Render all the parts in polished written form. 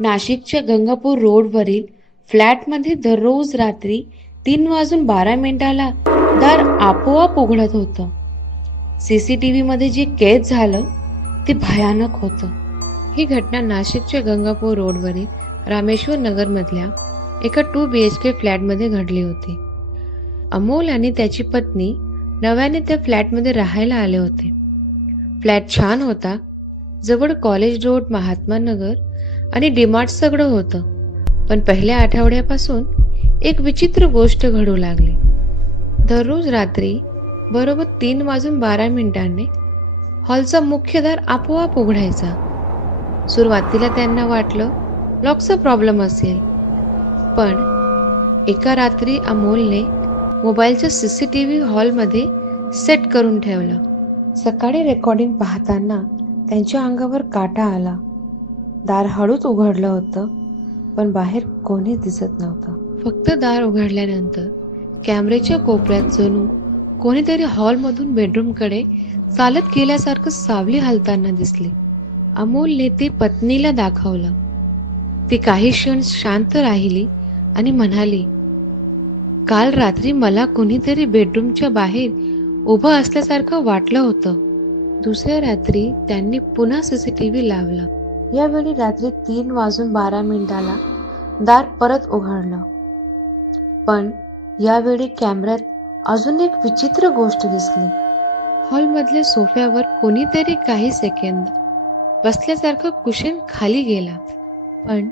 नाशिकच्या गंगापूर रोडवरील फ्लॅटमध्ये दररोज रात्री 3:12 दार आपोआप उघडत होतं. सीसीटीव्ही मध्ये जे कैद झालं ते भयानक होतं. ही घटना नाशिकच्या गंगापूर रोडवरील रामेश्वर नगर मधल्या एका 2 BHK फ्लॅटमध्ये घडली होती. अमोल आणि त्याची पत्नी नव्याने त्या फ्लॅटमध्ये राहायला आले होते. फ्लॅट छान होता. जवळ कॉलेज रोड, महात्मा नगर आणि डीमार्ट सगळं होतं. पण पहिल्या आठवड्यापासून एक विचित्र गोष्ट घडू लागली. दररोज रात्री बरोबर 3:12 हॉलचा मुख्य दार आपोआप उघडायचा. सुरुवातीला त्यांना वाटलं लॉकचा प्रॉब्लेम असेल, पण एका रात्री अमोलने मोबाईलचं सीसीटीव्ही हॉलमध्ये सेट करून ठेवलं. सकाळी रेकॉर्डिंग पाहताना त्यांच्या अंगावर काटा आला. दार हळूच उघडलं होतं, पण बाहेर कोणीच दिसत नव्हतं. फक्त दार उघडल्यानंतर कॅमेऱ्याच्या कोपऱ्यात जणू कोणीतरी हॉलमधून बेडरूमकडे चालत गेल्यासारखं सावली हलताना दिसली. अमोलने ते पत्नीला दाखवलं. ती काही क्षण शांत राहिली आणि म्हणाली, काल रात्री मला कोणीतरी बेडरूमच्या बाहेर उभं असल्यासारखं वाटलं होतं. दुसऱ्या रात्री त्यांनी पुन्हा सीसीटीव्ही लावला. यावेळी रात्री 3:12 दार परत उघडलं. पण यावेळी कॅमेऱ्यात अजून एक विचित्र गोष्ट दिसली. हॉलमधल्या सोफ्यावर कोणीतरी काही सेकंद बसल्यासारखं कुशन खाली गेला, पण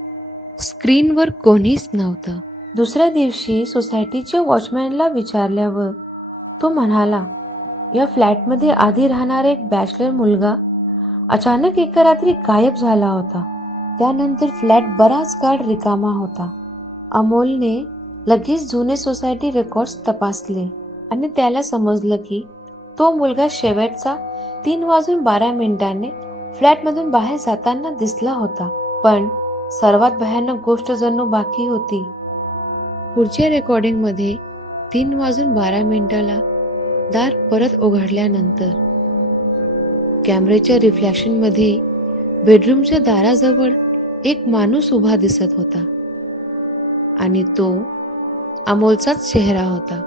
स्क्रीनवर कोणीच नव्हतं. दुसऱ्या दिवशी सोसायटीच्या वॉचमॅनला विचारल्यावर तो म्हणाला, या फ्लॅटमध्ये आधी राहणारा एक बॅचलर मुलगा अचानक एका रात्री गायब झाला होता. त्यानंतर फ्लॅट बराच काळ रिकामा होता. अमोलने लगेच जुने सोसायटी रेकॉर्ड्स तपासले आणि त्याला समजलं की तो मुलगा शेवटचा 3:12 फ्लॅटमधून बाहेर जाताना दिसला होता. पण सर्वात भयानक गोष्ट जणू बाकी होती. पुढच्या रेकॉर्डिंग मध्ये 3:12 दार परत उघडल्यानंतर कॅमेऱ्याच्या रिफ्लेक्शन मध्ये बेडरूमच्या दाराजवळ एक माणूस उभा दिसत होता आणि तो अमोलचाच चेहरा होता.